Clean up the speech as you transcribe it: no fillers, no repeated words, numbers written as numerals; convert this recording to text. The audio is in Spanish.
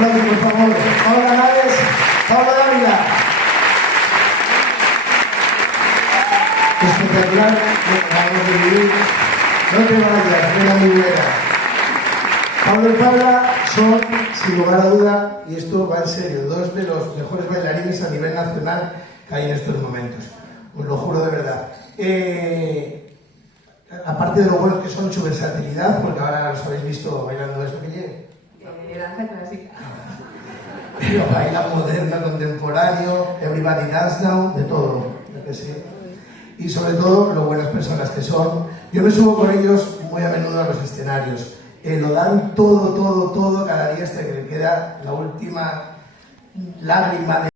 aplausos, por favor. Paula Canales, Paula Dávila. Espectacular, acabamos de vivir. No te vayas, ven a mi vera. Pablo y Paula son, sin lugar a duda, y esto va en serio, dos de los mejores bailarines a nivel nacional que hay en estos momentos. Os lo juro de verdad. Aparte de lo buenos que son, su versatilidad, porque ahora los habéis visto bailando esto que lleve. Danza clásica. Pero baila moderno, contemporáneo, everybody dance now, de todo, lo que sea. Y sobre todo, lo buenas personas que son. Yo me subo con ellos muy a menudo a los escenarios. Lo dan todo, cada día hasta que le queda la última lágrima de